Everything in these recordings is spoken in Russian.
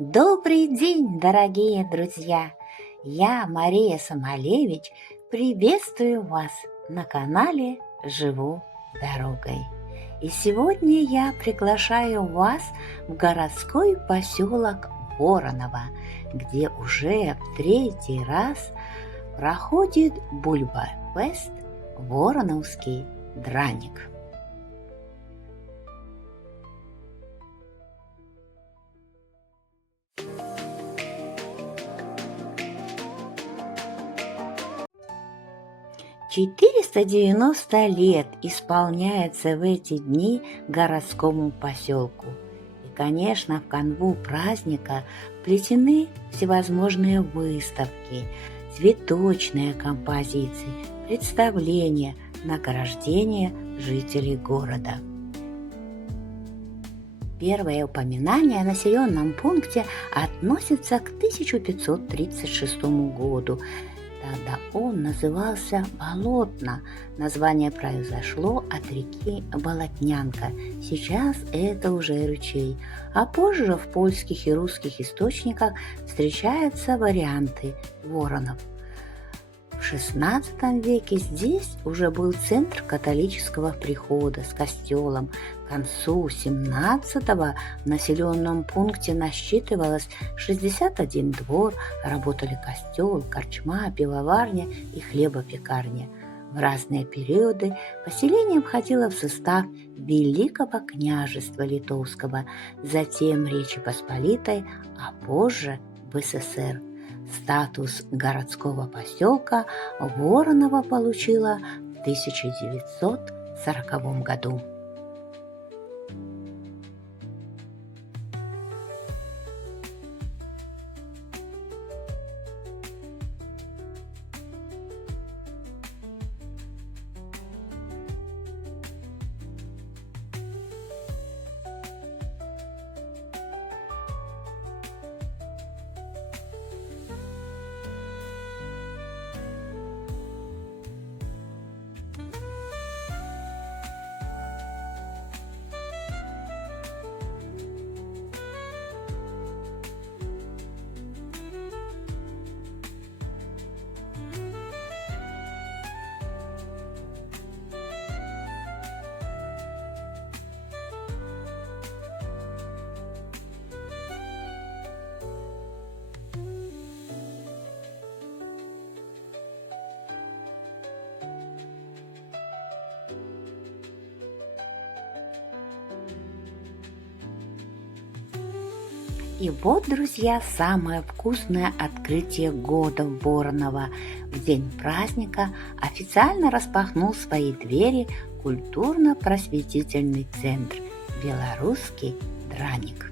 Добрый день, дорогие друзья! Я, Мария Самолевич, приветствую вас на канале «Живу дорогой». И сегодня я приглашаю вас в городской поселок Вороново, где уже в третий раз проходит Бульба-фест «Вороновский драник». «490 лет исполняется в эти дни городскому поселку. И, конечно, в канву праздника вплетены всевозможные выставки, цветочные композиции, представления, награждения жителей города. Первое упоминание о населенном пункте относится к 1536 году. Тогда он назывался Болотно. Название произошло от реки Болотнянка. Сейчас это уже ручей. А позже в польских и русских источниках встречаются варианты Воронов. В XVI веке здесь уже был центр католического прихода с костелом. К концу XVII в населенном пункте насчитывалось 61 двор, работали костел, корчма, пивоварня и хлебопекарня. В разные периоды поселение входило в состав Великого княжества Литовского, затем Речи Посполитой, а позже в СССР. Статус городского поселка Вороново получила в 1940 году. И вот, друзья, самое вкусное открытие года в Вороново. В день праздника официально распахнул свои двери культурно-просветительный центр «Белорусский драник».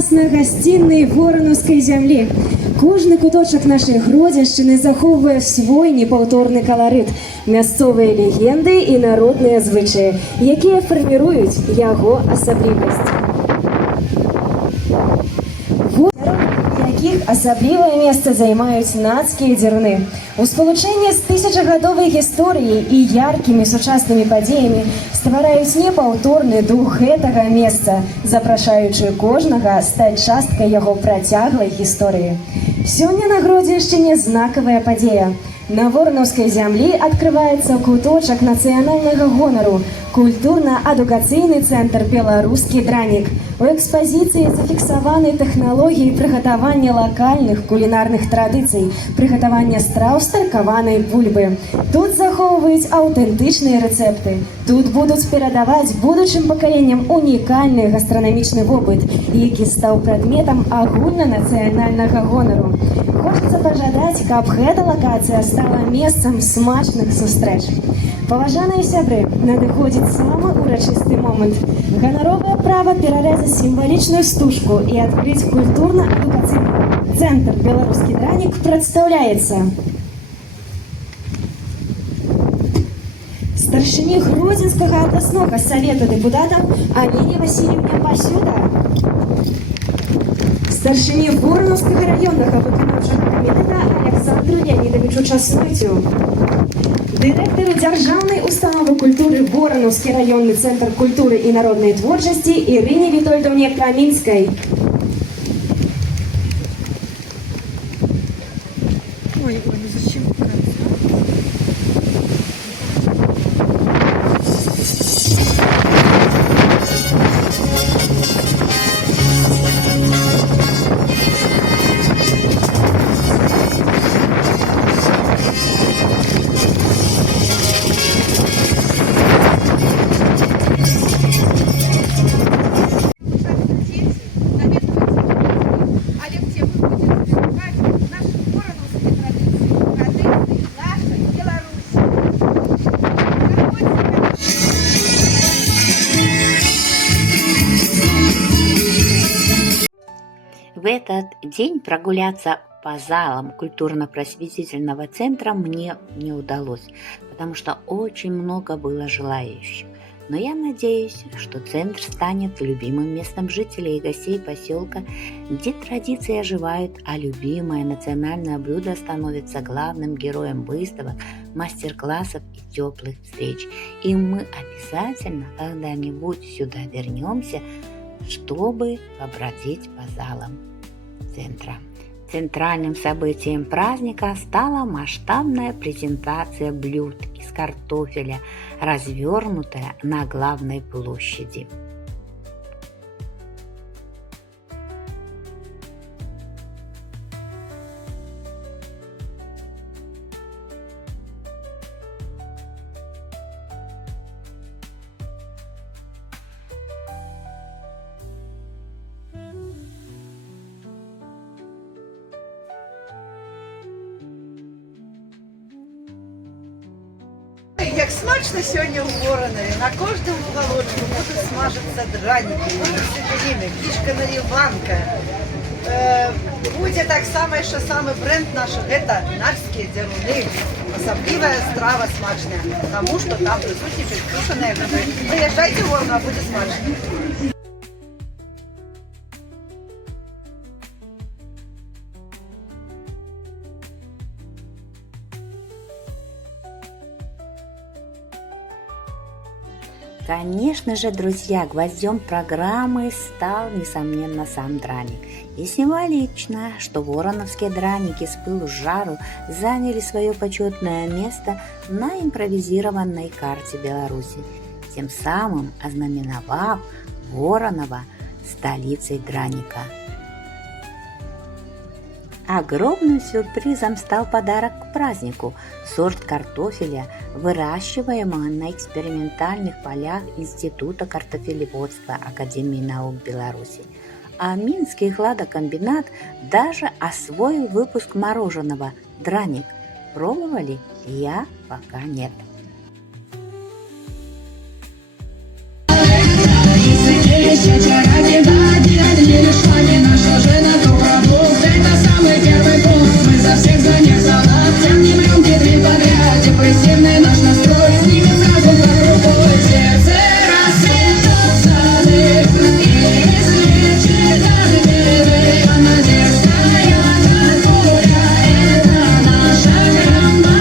нас на гасціннай воранаўскай зямлі. Кожны куточак нашай Гродзеншчыны захоўвае свой непаўторны каларыт, мясцовыя легенды і народныя звычаі, якія фарміруюць яго асаблівасць. Якіх асаблівае месца займаюць нацкія дзірны. У спалучэнні з тысячагадовай гісторыяй і яркімі сучаснымі падзеямі ствараюць непаўторны дух гэтага месца, запрашаючы кожнага стаць часткай яго працяглай гісторыі. Сёння на Гродзеншчыне знакавая падзея. На воранаўскай зямлі адкрываецца куточак нацыянальнага гонару, культурна-адукацыйны цэнтр «Беларускі дранік». У экспазіцыі зафіксаваны тэхналогіі прыгатавання лакальных кулінарных традыцый, прыгатавання страў з таркаванай бульбы. Тут захоўваюць аўтэнтычныя рэцэпты. Тут будуць перадаваць будучым пакаленням унікальны гастранамічны вопыт, які стаў прадметам агульнанацыянальнага гонару. Хочацца пажадаць, каб гэта лакацыя стала месцам смачных сустрэч. Паважаныя сябры, надыходзіць самы урачысты момант. Ганаровае права перарэзаць сімвалічную стужку і адкрыць культурна-адукацыйны цэнтр «Беларускі дранік» прадстаўляецца старшыні Гродзенскага абласнога савету дэпутатаў Аліне Васильевне Пасюда, старшыні Воранаўскага раённага выканаўчага камітэта Александру Леонидовичу Часнуцю, дырэктару дзяржаўнай установы культуры Воранаўскі раённы цэнтр культуры і народнай творчасці Ірыне Вітольдаўне Камінскай. В этот день прогуляться по залам культурно-просветительного центра мне не удалось, потому что очень много было желающих. Но я надеюсь, что центр станет любимым местом жителей и гостей поселка, где традиции оживают, а любимое национальное блюдо становится главным героем выставок, мастер-классов и теплых встреч. И мы обязательно когда-нибудь сюда вернемся, чтобы побродить по залам центра. Центральным событием праздника стала масштабная презентация блюд из картофеля, развернутая на главной площади. Як смачно сьогодні у Вороневі. На кожному уголочку будуть смажитися драніки, будуть сидоріни, кішка наріванка. Буде так само, що саме бренд наш, це нарські деруни. Особлива страва смачна, тому що там присутні підсушені гриби. Приїжджайте в Воронов, буде смачно. Конечно же, друзья, гвоздем программы стал, несомненно, сам драник. И символично, что вороновские драники с пылу с жару заняли свое почетное место на импровизированной карте Беларуси, тем самым ознаменовав Воронова столицей драника. Огромным сюрпризом стал подарок к празднику – сорт картофеля, выращиваемого на экспериментальных полях Института картофелеводства Академии наук Беларуси. А Минский хладокомбинат даже освоил выпуск мороженого «Драник». Пробовали? Я пока нет. Ради наш уже на продукт. Это самый первый пункт. Мы за всех, за них, за нас. Тянем рюмки 3 подряд. Депрессивный наш настрой. Снимем сразу под рукой. Сердце расцветут сады. И излечит от беды. Она дерзкая, как буря. Это наша громадная.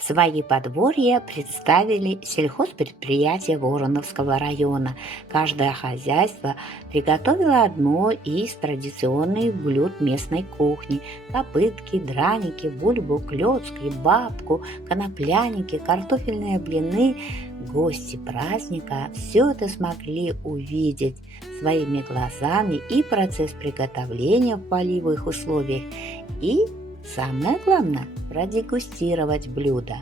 Свои подворья представили сельхозпредприятия Вороновского района. Каждое хозяйство приготовило одно из традиционных блюд местной кухни: копытки, драники, бульбу, клёцки, бабку, конопляники, картофельные блины. Гости праздника все это смогли увидеть своими глазами и процесс приготовления в полевых условиях, и самое главное – продегустировать блюдо.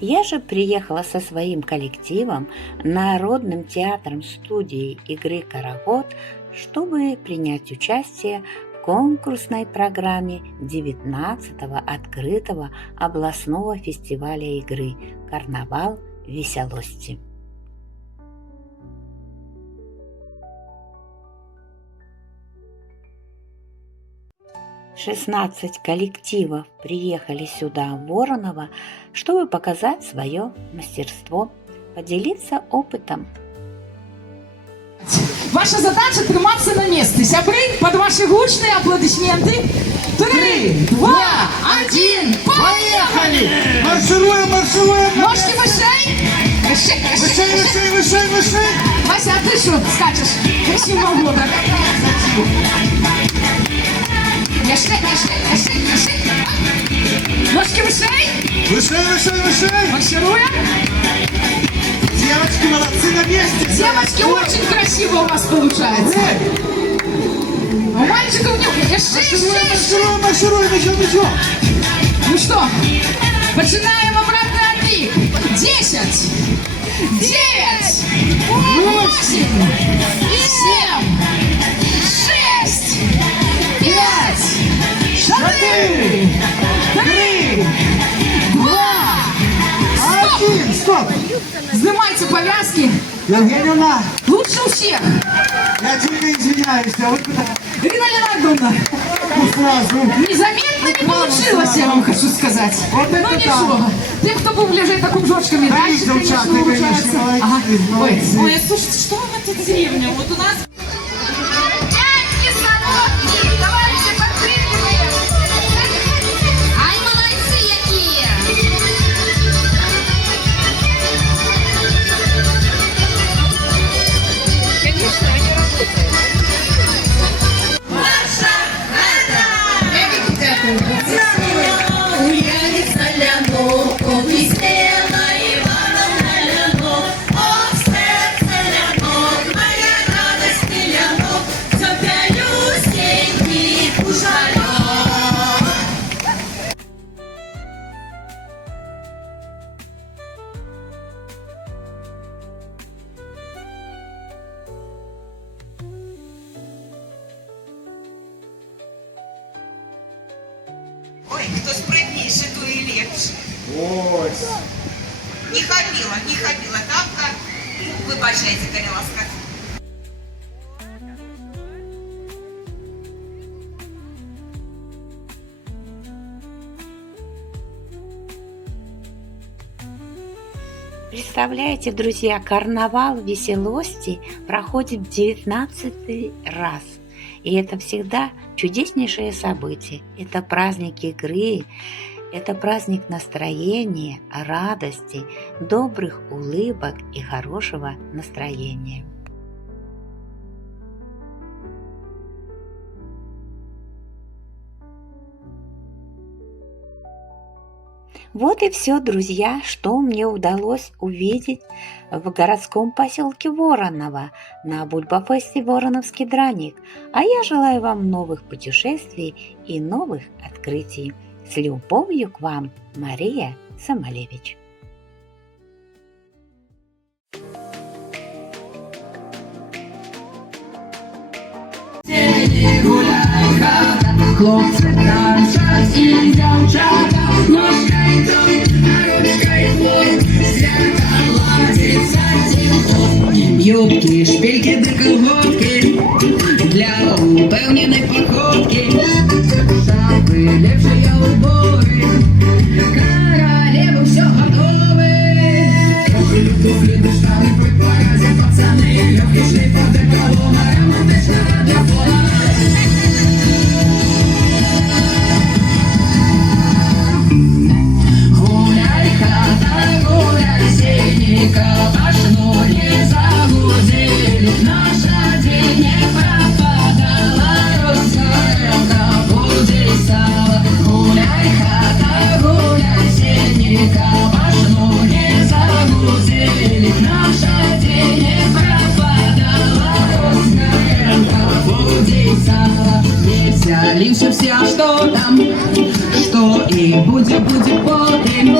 Я же приехала со своим коллективом Народным театром студии игры «Карагод», чтобы принять участие в конкурсной программе 19-го открытого областного фестиваля игры «Карнавал веселости». 16 коллективов приехали сюда, в Вороново, чтобы показать свое мастерство, поделиться опытом. Ваша задача триматися на місці. Сябри, під ваші гучні аплодисменти. 3, 2, 1, поїхали! Маршируем, маршируем! Ножки вище! Вище! Вася, а ти що скачеш? Красиво було так. Ще. Ножки вище! Выше! Маршируем! Девочки, молодцы, на месте! Девочки, очень красиво у вас получается. А у мальчиков не... Маршируем, идем! Ну что, начинаем обратный отбег. 10, 9, 8, 7, 6, 5, 4, 3, 2, Один, стоп! Снимайте повязки. Евгеньевна, Лучше у всех. я дико извиняюсь, а вы куда? Ирина Леонидовна, Ну сразу. незаметно не получилось, я вам хочу сказать. Вот это Ну ничего. Тем, кто был лежать так кружочками, Да, дальше, есть конечно, девчата, конечно, улучшается. молодцы, Ой, молодцы. ой, слушайте, что вам эта деревня? Вот у нас... Ай, молодцы какие! Ой, хто спритніше, то і ліпше. Ось. Не хапіла тапка. Вибачайте, коли ласка. Представляете, друзья, карнавал веселости проходит 19-й раз. И это всегда чудеснейшее событие. Это праздник игры, это праздник настроения, радости, добрых улыбок и хорошего настроения. Вот и все, друзья, что мне удалось увидеть в городском поселке Вороново на Бульбафесте «Вороновский драник». А я желаю вам новых путешествий и новых открытий. С любовью к вам, Мария Самалевич. Хлопці танцять і дівчата, ножка йдуть, а ручка йдуть, зеркала дівчат. Юбки, шпильки да колготки, для упевненої походки, шапки, лепші убори, королевы все готовы. Туфли, дышали, хоть поразят пацаны, легкий шлейф под эталона, романтично для фона. Гуляй, хата, гуляй, синенько, башну не загудели, наша день не пропадала, розгорелка, будет сало. Гуляй, хата, гуляй, синенько, башну не загудели, наша день не пропадала, розгорелка, будет сало. Веселимся все, что там, что и будет потом.